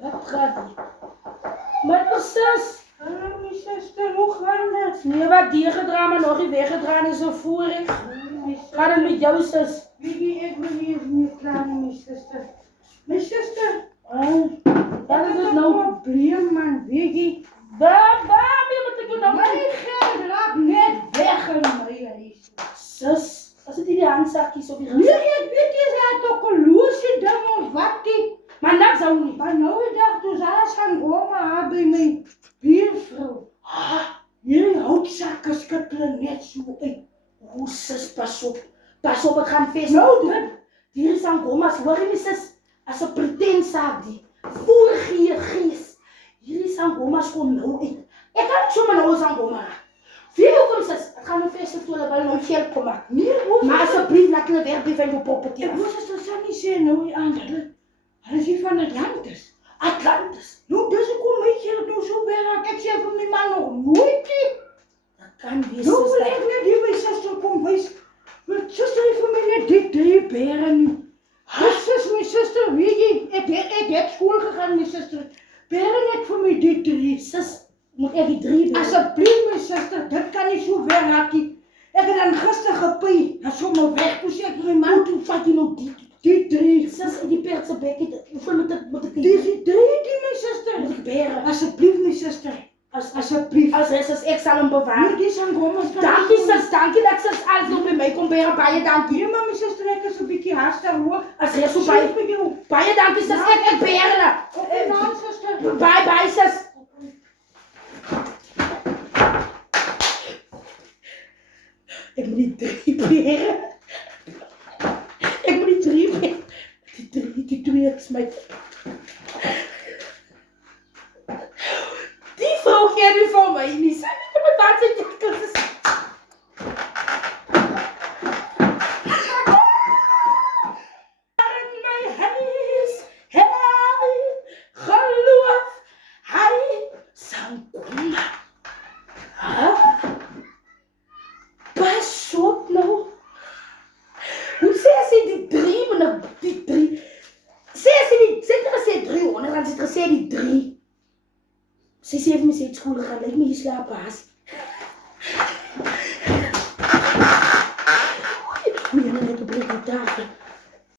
Wat gaat die? Met mijn zus. Hallo, mijn zuster, hoe gaat het? Nee, wat die gedaan, maar nog niet weggedraaid is zo voerig. Gaat het met jou, zus? Wie ik ben niet eens meer klaar met mijn zuster. Mijn zuster, Wat is ik het heb nou? een probleem, man, Wiggy. Waar moet ik je nou? Mijn geld raakt net weg in mijn huis. Zus, als het in die handzakjes of je Nee, ik weet niet, hij had ook een loesje ding of wat die. Maar dat zou niet. Maar nou ik dacht, toen alles gaan komen bij mijn buurvrouw. Jullie houtzakken schuttelen net zo uit. Oh, zus, pas op. Pas op, het gaan feest. Nou, dan. Hier is aan goma's, hoor je, zus? Als een pretentzaak die. Voer je geest. Hier is aan goma's gewoon nou uit. Ik kan niet zomaar nou eens aan goma. Veel kom, zus. Het gaat een feest toe, dat wel nog geld komen. Nee, hoe Maar alsjeblieft, laat je wegblijven en je property ik af. moest het zo niet zeggen, nou aan dat. Hij is hier van Atlantis. Atlantis. Nou, dus ik kom met je nou zo werk. Ik zeg van mijn man nog nooit niet. Dat kan weer, Nou zus. wil ik net die mijn zuster komt wees. Mijn zuster heeft voor mij net die 3 beren nu. Dus mijn zuster, weet je, ik heb school gegaan, mijn zuster. Beren net voor mij die 3. Zus, moet ik die 3 doen? Alsjeblieft, mijn zuster, dat kan niet zo werken. Ik heb dan gisteren gepie. Dat is zomaar weg. Toen zeg ik mijn man, Toen vat je nog die 3. zus, in die pertse bekje. Hoeveel moet ik Die 3 die mijn zuster. Moet ik beren? Alsjeblieft, mijn zuster. Alsjeblieft. Als rest is ik zal hem bewaren. Nee, die zijn gewoon. Dankie zus, dankie dat zus alles nog bij mij komt beren. Baie dankie. Ja, maar mijn zuster, ik is een beetje haastig hoor. Als rest zo Bij baie. jou. Baie dankie zus, ik beren. Oké, naam, zuster. Bye bye zus. Ik moet die 3 beren. Ik moet die 3 beren. Die 2 is mijn... Die vrouw gaat nu voor mij niet. Zij weet me wat ze jakkels. In mijn huis, hij geloof, hij zal komen. Pas op nou. Hoe zei ze die 3, maar nou die 3. Zei ze niet, zit er gezegd 300, dan zit er gezegd die 3. Ze heeft me steeds school gegaan, lijkt me je slaapbaas.